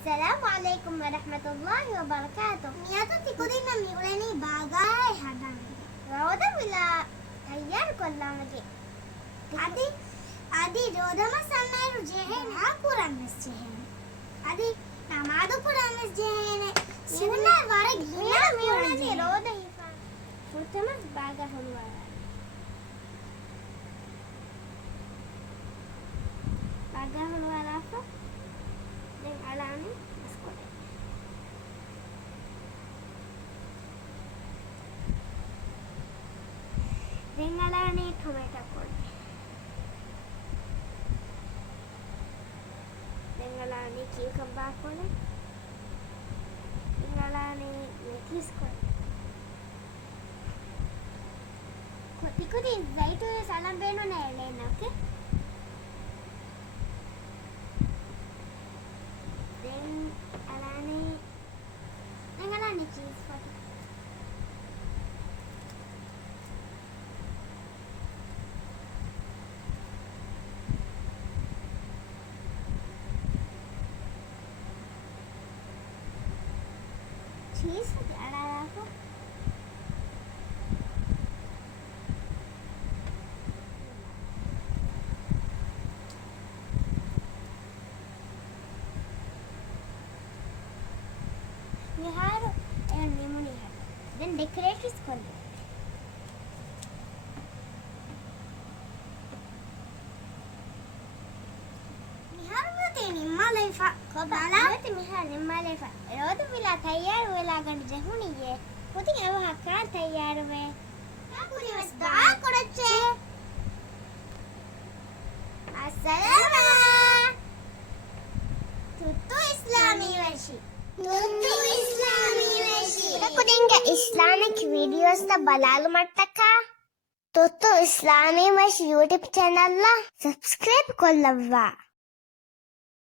السلام عليكم ورحمة الله وبركاته. ميادة تقولين ميولاني باغاي هداني. رودا ولا تيار كلا مجي. عادي رودا ما سمعوا جهين ها قرآن مسجهين. عادي نماذج قرآن مسجهين. سيدنا وارق ميولاني رودا يفان. فوتما باغا هلوارا. باغا هلوارا فا. දැන් අලානේ මස්කොලේ දැන් අලානේ ටොමැටෝ කොලේ දැන් අලානේ කියුකම්බර් කොලේ දැන් අලානේ lettuce කොලේ කොටිකුටි zaitun salam beno ne elena okay alani cheese for cheese alala we have a lemon here. Then decorate this color. We have a nimalefa. Kobala. We have nimalefa. Roda vila tayar vila gand jehuni ye. Putting ever hakka tayar ve. Puri was da korache. Assalama. Tuttu Islami versi. Tuttu Islami versi. Kudenga Islamic videos ta balalu mattaka. Tuttu Islami versi YouTube channel la subscribe kollavva.